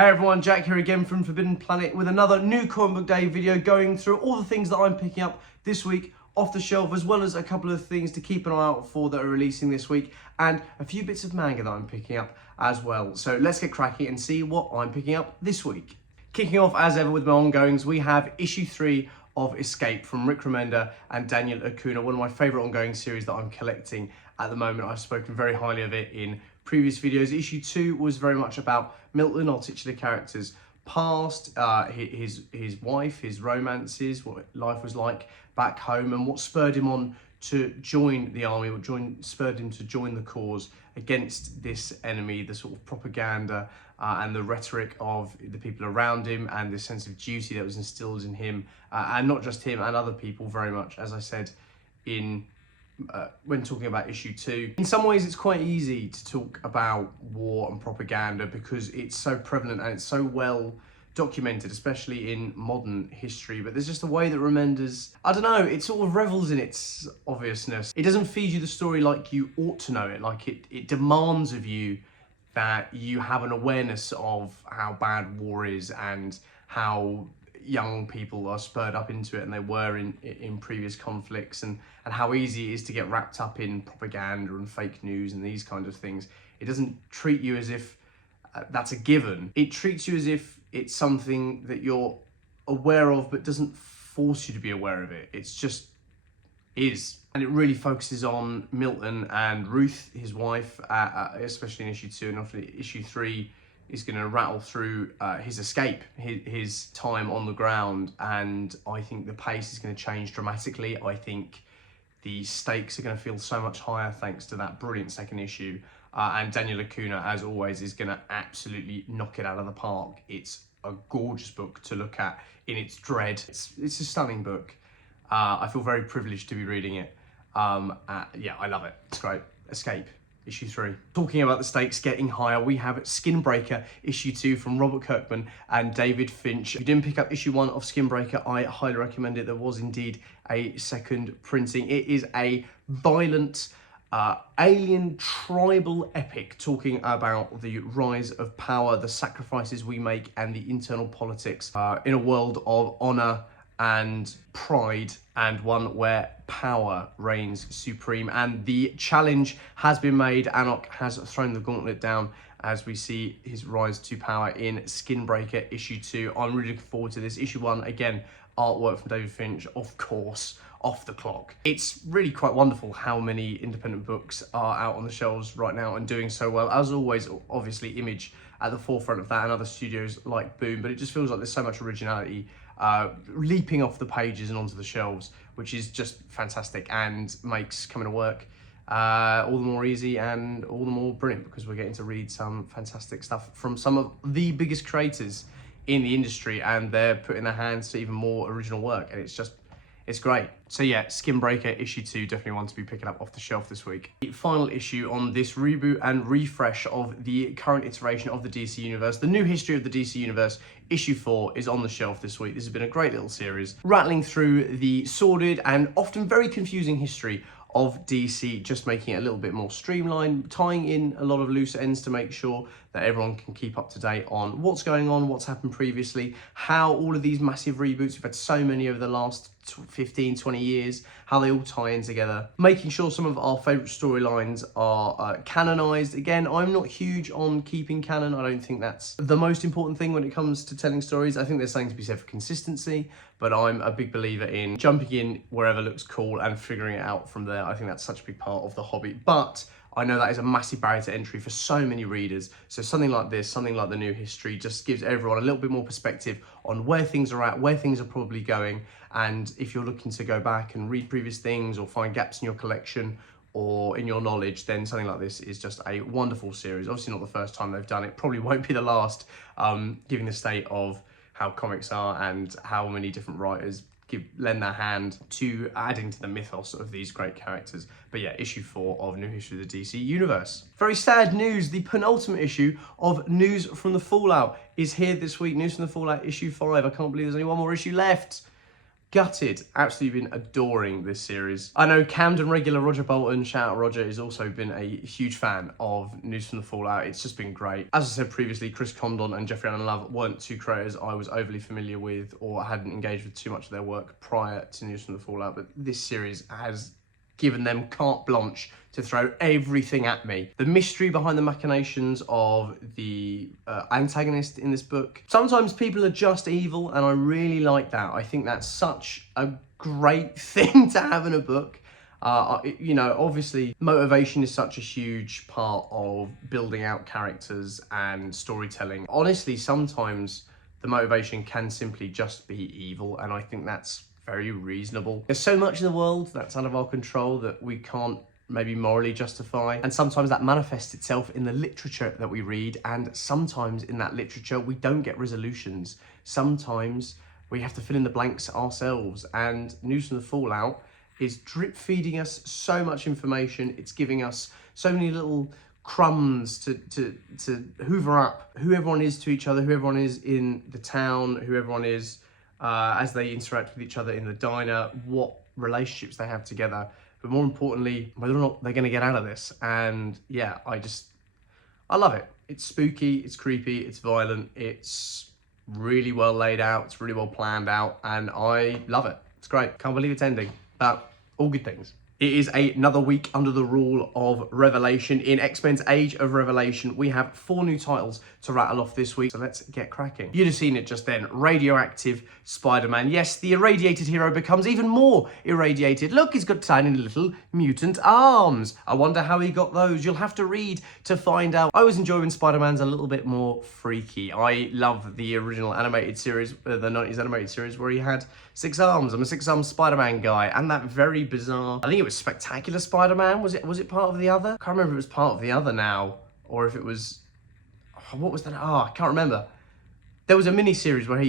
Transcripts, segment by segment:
Hey everyone, Jack here again from Forbidden Planet with another new comic book day video going through all the things that I'm picking up this week off the shelf, as well as a couple of things to keep an eye out for that are releasing this week, and a few bits of manga that I'm picking up as well. So let's get cracking and see what I'm picking up this week. Kicking off as ever with my ongoings, we have issue 3 of Escape from Rick Remender and Daniel Acuna, one of my favourite ongoing series that I'm collecting at the moment. I've spoken very highly of it in previous videos. Issue 2 was very much about Milton, our titular character's past, his wife, his romances, what life was like back home, and what spurred him on to join the army, what spurred him to join the cause against this enemy, the sort of propaganda and the rhetoric of the people around him, and the sense of duty that was instilled in him, and not just him, and other people very much, as I said in when talking about issue 2. In some ways it's quite easy to talk about war and propaganda because it's so prevalent and it's so well documented, especially in modern history, but there's just a way that Remender's, I don't know, it sort of revels in its obviousness. It doesn't feed you the story like you ought to know it, like it demands of you that you have an awareness of how bad war is and how young people are spurred up into it, and they were in previous conflicts, and how easy it is to get wrapped up in propaganda and fake news and these kinds of things. It doesn't treat you as if that's a given. It treats you as if it's something that you're aware of but doesn't force you to be aware of it. It's just is. And it really focuses on Milton and Ruth, his wife, especially in issue 2, and often issue 3 is going to rattle through his escape, his time on the ground, and I think the pace is going to change dramatically. I think the stakes are going to feel so much higher thanks to that brilliant second issue, and Daniel Acuna, as always, is going to absolutely knock it out of the park. It's a gorgeous book to look at in its dread. It's a stunning book. I feel very privileged to be reading it. Yeah, I love it. It's great. Escape. Issue 3. Talking about the stakes getting higher, we have Skinbreaker issue 2 from Robert Kirkman and David Finch. If you didn't pick up issue 1 of Skinbreaker, I highly recommend it. There was indeed a second printing. It is a violent alien tribal epic talking about the rise of power, the sacrifices we make, and the internal politics in a world of honor and pride, and one where power reigns supreme. And the challenge has been made. Anok has thrown the gauntlet down as we see his rise to power in Skinbreaker issue 2. I'm really looking forward to this. Issue 1, again, artwork from David Finch, of course, off the clock. It's really quite wonderful how many independent books are out on the shelves right now and doing so well. As always, obviously, Image at the forefront of that, and other studios like Boom, but it just feels like there's so much originality leaping off the pages and onto the shelves, which is just fantastic and makes coming to work all the more easy and all the more brilliant, because we're getting to read some fantastic stuff from some of the biggest creators in the industry, and they're putting their hands to even more original work, and it's great. So yeah, Skinbreaker issue 2, definitely one to be picking up off the shelf this week. The final issue on this reboot and refresh of the current iteration of the DC Universe, the new history of the DC Universe, issue 4 is on the shelf this week. This has been a great little series, rattling through the sordid and often very confusing history of DC, just making it a little bit more streamlined, tying in a lot of loose ends to make sure that everyone can keep up to date on what's going on, what's happened previously, how all of these massive reboots, we've had so many over the last 15, 20 years, how they all tie in together, making sure some of our favourite storylines are canonised. Again, I'm not huge on keeping canon. I don't think that's the most important thing when it comes to telling stories. I think there's something to be said for consistency, but I'm a big believer in jumping in wherever looks cool and figuring it out from there. I think that's such a big part of the hobby, but I know that is a massive barrier to entry for so many readers. So something like this, something like the new history, just gives everyone a little bit more perspective on where things are at, where things are probably going. And if you're looking to go back and read previous things or find gaps in your collection or in your knowledge, then something like this is just a wonderful series. Obviously not the first time they've done it, probably won't be the last, given the state of how comics are and how many different writers lend their hand to adding to the mythos of these great characters. But yeah, issue 4 of New History of the DC Universe. Very sad news, the penultimate issue of News from the Fallout is here this week. News from the Fallout issue 5. I can't believe there's only one more issue left. Gutted. Absolutely been adoring this series. I know Camden regular Roger Bolton, shout out Roger, has also been a huge fan of News from the Fallout. It's just been great. As I said previously, Chris Condon and Jeffrey Allen Love weren't two creators I was overly familiar with or hadn't engaged with too much of their work prior to News from the Fallout, but this series has given them carte blanche to throw everything at me. The mystery behind the machinations of the antagonist in this book. Sometimes people are just evil, and I really like that. I think that's such a great thing to have in a book. You know, obviously motivation is such a huge part of building out characters and storytelling. Honestly, sometimes the motivation can simply just be evil, and I think that's very reasonable. There's so much in the world that's out of our control that we can't maybe morally justify, and sometimes that manifests itself in the literature that we read, and sometimes in that literature we don't get resolutions. Sometimes we have to fill in the blanks ourselves, and News from the Fallout is drip feeding us so much information. It's giving us so many little crumbs to hoover up who everyone is to each other, who everyone is in the town, who everyone is as they interact with each other in the diner, what relationships they have together, but more importantly, whether or not they're going to get out of this. And yeah, I love it. It's spooky, it's creepy, it's violent, it's really well laid out, it's really well planned out, and I love it. It's great. Can't believe it's ending, but all good things. It is another week under the rule of Revelation. In X-Men's Age of Revelation, we have 4 new titles to rattle off this week, so let's get cracking. You'd have seen it just then. Radioactive Spider-Man. Yes, the irradiated hero becomes even more irradiated. Look, he's got tiny little mutant arms. I wonder how he got those. You'll have to read to find out. I always enjoy when Spider-Man's a little bit more freaky. I love the original animated series, the 90s animated series, where he had 6 arms. I'm a 6-armed Spider-Man guy, and that very bizarre, I think it was Spectacular Spider-Man. Was it part of the other? I can't remember if it was part of the other now, or if it was, what was that? I can't remember. There was a mini series where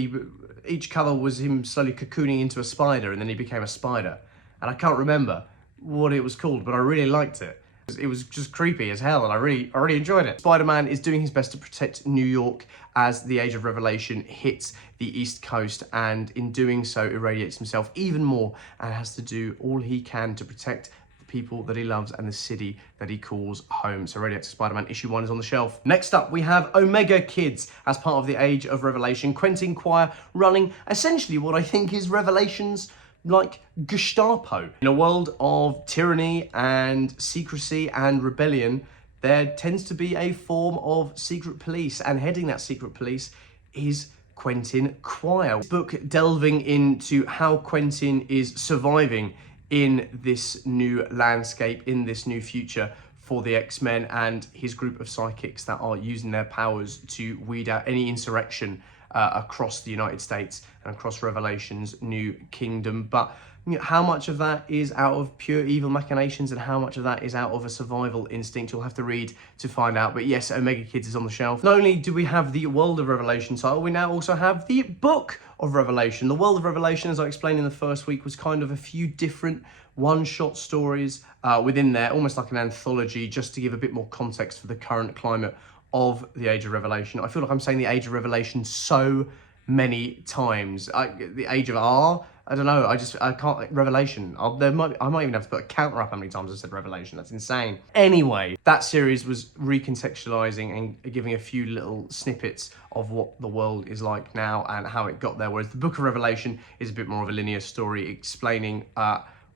each cover was him slowly cocooning into a spider, and then he became a spider. And I can't remember what it was called, but I really liked it. It was just creepy as hell, and I really enjoyed it. Spider-Man is doing his best to protect New York as the Age of Revelation hits the East Coast, and in doing so irradiates himself even more and has to do all he can to protect the people that he loves and the city that he calls home. So Radioactive Spider-Man issue 1 is on the shelf. Next up, we have Omega Kids as part of the Age of Revelation. Quentin Quire running essentially what I think is Revelation's like Gestapo. In a world of tyranny and secrecy and rebellion, there tends to be a form of secret police, and heading that secret police is Quentin Quire. This book delving into how Quentin is surviving in this new landscape, in this new future for the X-Men and his group of psychics that are using their powers to weed out any insurrection across the United States and across Revelation's new kingdom. But you know, how much of that is out of pure evil machinations and how much of that is out of a survival instinct, you'll have to read to find out. But yes, Omega Kids is on the shelf. Not only do we have the World of Revelation title, we now also have the Book of Revelation. The World of Revelation, as I explained in the first week, was kind of a few different one-shot stories within there, almost like an anthology, just to give a bit more context for the current climate of the Age of Revelation. I feel like I'm saying the Age of Revelation so many times. The Age of R, I don't know, I can't, Revelation. I might even have to put a counter up how many times I said Revelation. That's insane. Anyway, that series was recontextualizing and giving a few little snippets of what the world is like now and how it got there, whereas the Book of Revelation is a bit more of a linear story explaining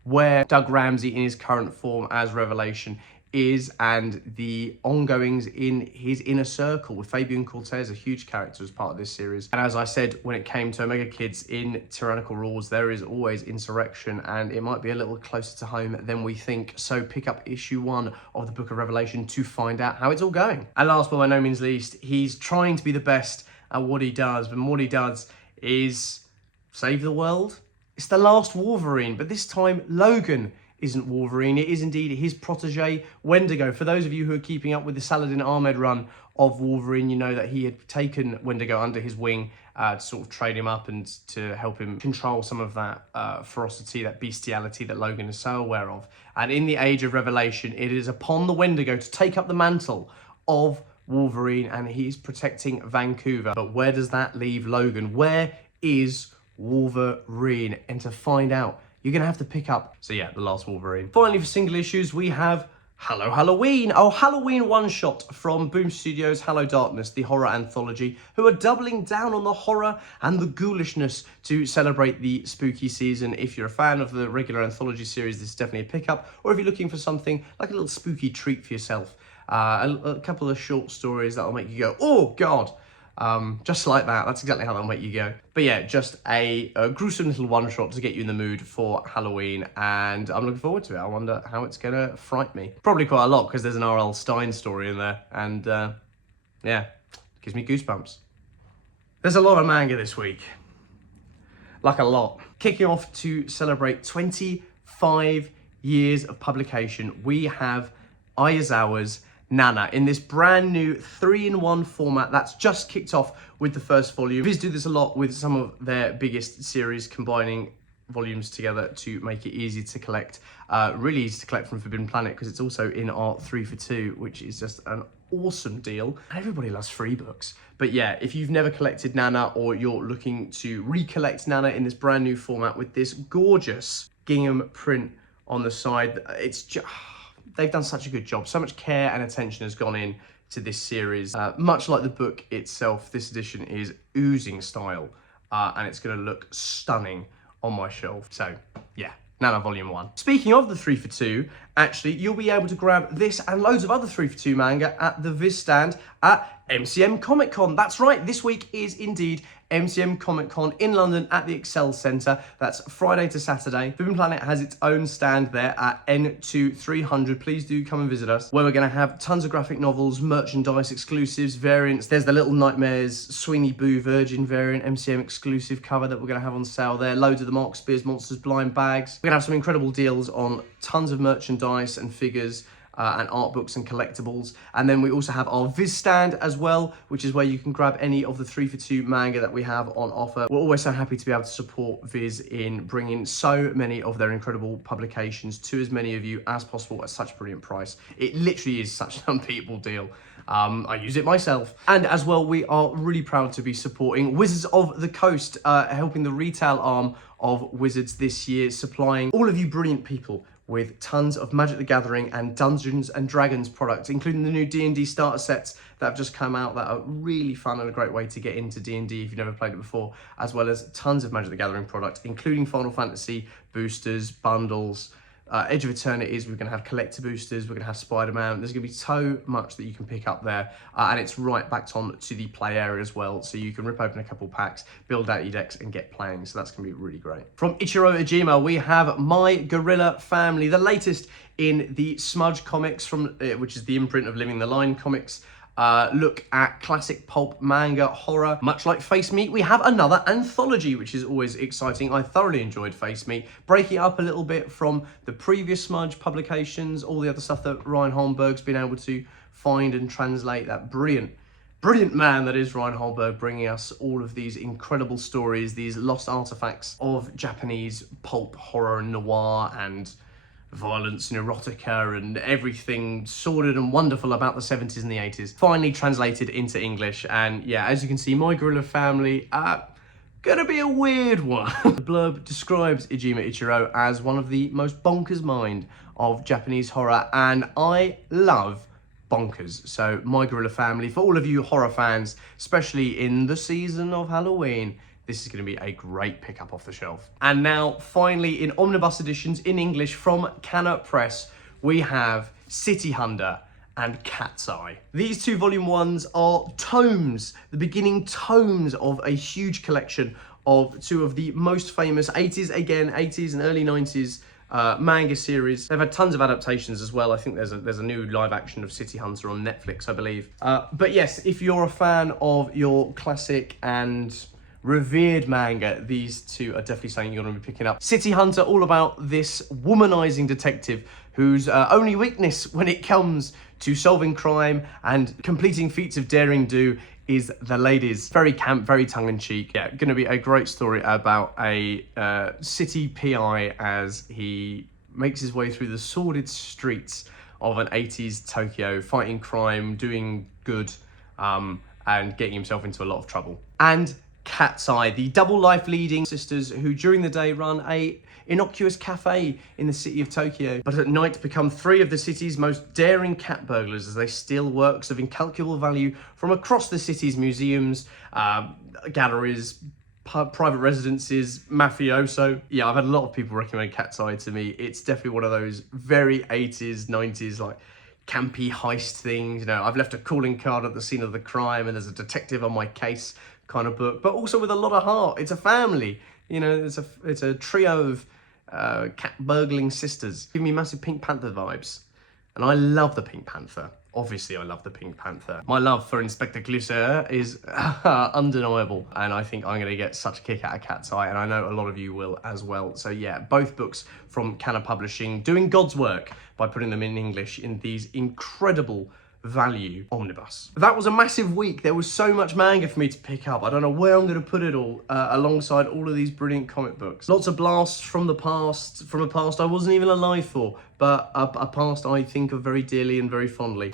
where Doug Ramsey in his current form as Revelation is and the ongoings in his inner circle, with Fabian Cortez, a huge character as part of this series. And as I said, when it came to Omega Kids, in Tyrannical Rules, there is always insurrection, and it might be a little closer to home than we think. So pick up issue 1 of the Book of Revelation to find out how it's all going. And last but by no means least, he's trying to be the best at what he does, but what he does is save the world. It's the last Wolverine, but this time Logan isn't Wolverine. It is indeed his protege, Wendigo. For those of you who are keeping up with the Saladin Ahmed run of Wolverine, you know that he had taken Wendigo under his wing to sort of train him up and to help him control some of that ferocity, that bestiality that Logan is so aware of. And in the Age of Revelation, it is upon the Wendigo to take up the mantle of Wolverine, and he's protecting Vancouver. But where does that leave Logan? Where is Wolverine. And to find out, you're going to have to pick up, so yeah, The Last Wolverine. Finally, for single issues, we have Hello Halloween, our Halloween one-shot from Boom Studios' Hello Darkness, the horror anthology, who are doubling down on the horror and the ghoulishness to celebrate the spooky season. If you're a fan of the regular anthology series, this is definitely a pickup, or if you're looking for something like a little spooky treat for yourself, a couple of short stories that'll make you go, oh God, just like that. That's exactly how that'll make you go. But yeah, just a gruesome little one-shot to get you in the mood for Halloween, and I'm looking forward to it. I wonder how it's gonna fright me. Probably quite a lot, because there's an R.L. Stine story in there, and yeah, gives me goosebumps. There's a lot of manga this week. Like a lot. Kicking off to celebrate 25 years of publication, we have Ayazawa's Nana in this brand new 3-in-1 format that's just kicked off with the first volume. Viz do this a lot with some of their biggest series, combining volumes together to make it easy to collect. Really easy to collect from Forbidden Planet, because it's also in art 3 for 2, which is just an awesome deal. Everybody loves free books. But yeah, if you've never collected Nana, or you're looking to recollect Nana in this brand new format with this gorgeous gingham print on the side, it's just... they've done such a good job. So much care and attention has gone in to this series. Much like the book itself, this edition is oozing style, and it's going to look stunning on my shelf. So yeah, Nana Volume 1. Speaking of the 3 for 2, actually, you'll be able to grab this and loads of other 3 for 2 manga at the Viz stand at MCM Comic Con. That's right, this week is indeed MCM Comic Con in London at the Excel Centre. That's Friday to Saturday. Forbidden Planet has its own stand there at N2 300. Please do come and visit us, where we're going to have tons of graphic novels, merchandise, exclusives, variants. There's the Little Nightmares Sweeney Boo Virgin variant, MCM exclusive cover that we're going to have on sale there. Loads of the Mark Spears Monsters blind bags. We're going to have some incredible deals on tons of merchandise and figures, and art books and collectibles. And then we also have our Viz stand as well, which is where you can grab any of the 3 for 2 manga that we have on offer. We're always so happy to be able to support Viz in bringing so many of their incredible publications to as many of you as possible at such a brilliant price. It literally is such an unbeatable deal. I use it myself. And as well, we are really proud to be supporting Wizards of the Coast, helping the retail arm of Wizards this year, supplying all of you brilliant people with tons of Magic the Gathering and Dungeons and Dragons products, including the new D&D starter sets that have just come out that are really fun and a great way to get into D&D if you've never played it before, as well as tons of Magic the Gathering products, including Final Fantasy boosters, bundles, Edge of Eternities. We're going to have collector boosters, we're going to have Spider-Man. There's going to be so much that you can pick up there, and it's right back on to the play area as well, so you can rip open a couple packs, build out your decks and get playing, so that's going to be really great. From Ichiro Ojima, we have My Gorilla Family, the latest in the Smudge comics, from which is the imprint of Living the Line comics. Look at classic pulp manga horror. Much like Face Meat, we have another anthology, which is always exciting. I thoroughly enjoyed Face Meat, breaking it up a little bit from the previous Smudge publications, all the other stuff that Ryan Holmberg's been able to find and translate. That brilliant man that is Ryan Holberg, bringing us all of these incredible stories, these lost artifacts of Japanese pulp horror and noir and violence and erotica and everything sordid and wonderful about the 70s and the 80s, finally translated into English. And yeah, as you can see, My Gorilla Family, gonna be a weird one. The blurb describes Ijima Ichiro as one of the most bonkers mind of Japanese horror, and I love bonkers. So My Gorilla Family, for all of you horror fans, especially in the season of Halloween, this is going to be a great pickup off the shelf. And now, finally, in omnibus editions in English from Canna Press, we have City Hunter and Cat's Eye. These two volume ones are tomes, the beginning tomes of a huge collection of two of the most famous 80s and early 90s manga series. They've had tons of adaptations as well. I think there's a new live action of City Hunter on Netflix, I believe. But yes, if you're a fan of your classic and revered manga, these two are definitely something you're going to be picking up. City Hunter, all about this womanizing detective whose only weakness when it comes to solving crime and completing feats of daring do is the ladies. Very camp, very tongue-in-cheek. Yeah, going to be a great story about a city PI as he makes his way through the sordid streets of an 80s Tokyo, fighting crime, doing good, and getting himself into a lot of trouble. And Cat's Eye, the double life leading sisters who during the day run a innocuous cafe in the city of Tokyo, but at night become 3 of the city's most daring cat burglars as they steal works of incalculable value from across the city's museums, galleries, private residences, mafioso. Yeah, I've had a lot of people recommend Cat's Eye to me. It's definitely one of those very 80s, 90s, like campy heist things. You know, I've left a calling card at the scene of the crime and there's a detective on my case kind of book, but also with a lot of heart. It's a family, you know, it's a trio of cat burgling sisters. Give me massive Pink Panther vibes. And I love the Pink Panther. Obviously, I love the Pink Panther. My love for Inspector Clouseau is undeniable. And I think I'm going to get such a kick out of Cat's Eye. And I know a lot of you will as well. So yeah, both books from Canna Publishing doing God's work by putting them in English in these incredible value omnibus. That was a massive week. There was so much manga for me to pick up. I don't know where I'm going to put it all alongside all of these brilliant comic books. Lots of blasts from the past, I wasn't even alive for, but a past I think of very dearly and very fondly.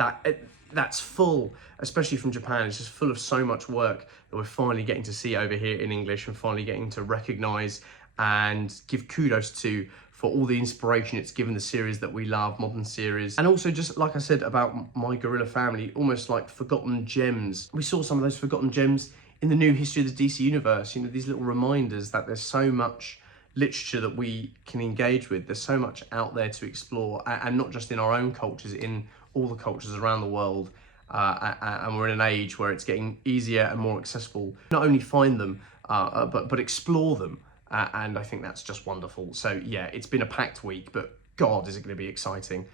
That's full, especially from Japan. It's just full of so much work that we're finally getting to see over here in English and finally getting to recognise and give kudos to for all the inspiration it's given the series that we love, modern series. And also just like I said about My Gorilla Family, almost like forgotten gems. We saw some of those forgotten gems in the new history of the DC universe, you know, these little reminders that there's so much literature that we can engage with. There's so much out there to explore, and not just in our own cultures, in all the cultures around the world. And we're in an age where it's getting easier and more accessible. Not only find them, but explore them. And I think that's just wonderful. So yeah, it's been a packed week, but God, is it going to be exciting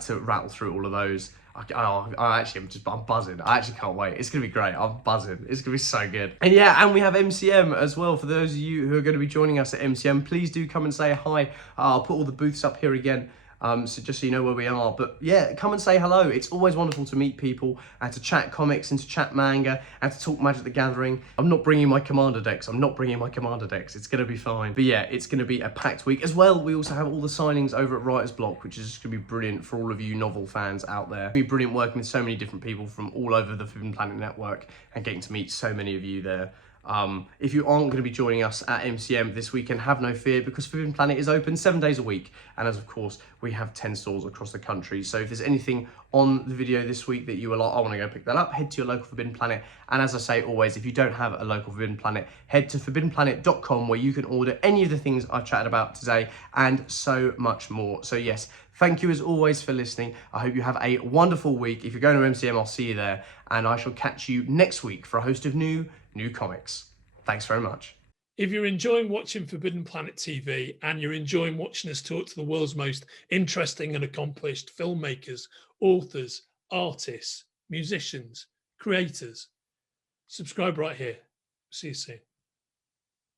to rattle through all of those. I'm buzzing. I actually can't wait. It's going to be great. I'm buzzing. It's going to be so good. And yeah, and we have MCM as well. For those of you who are going to be joining us at MCM, please do come and say hi. I'll put all the booths up here again. So just so you know where we are. But yeah, come and say hello. It's always wonderful to meet people and to chat comics and to chat manga and to talk Magic the Gathering. I'm not bringing my Commander decks. It's going to be fine. But yeah, it's going to be a packed week. As well, we also have all the signings over at Writer's Block, which is just going to be brilliant for all of you novel fans out there. It'll be brilliant working with so many different people from all over the Forbidden Planet network and getting to meet so many of you there. If you aren't going to be joining us at MCM this weekend, have no fear, because Forbidden Planet is open 7 days a week, and as of course we have 10 stores across the country. So if there's anything on the video this week that you were like, I want to go pick that up, head to your local Forbidden Planet. And as I say always, if you don't have a local Forbidden Planet, head to forbiddenplanet.com where you can order any of the things I've chatted about today and so much more. So yes, thank you as always for listening. I hope you have a wonderful week. If you're going to MCM, I'll see you there, and I shall catch you next week for a host of new comics. Thanks very much. If you're enjoying watching Forbidden Planet TV and you're enjoying watching us talk to the world's most interesting and accomplished filmmakers, authors, artists, musicians, creators, subscribe right here. See you soon.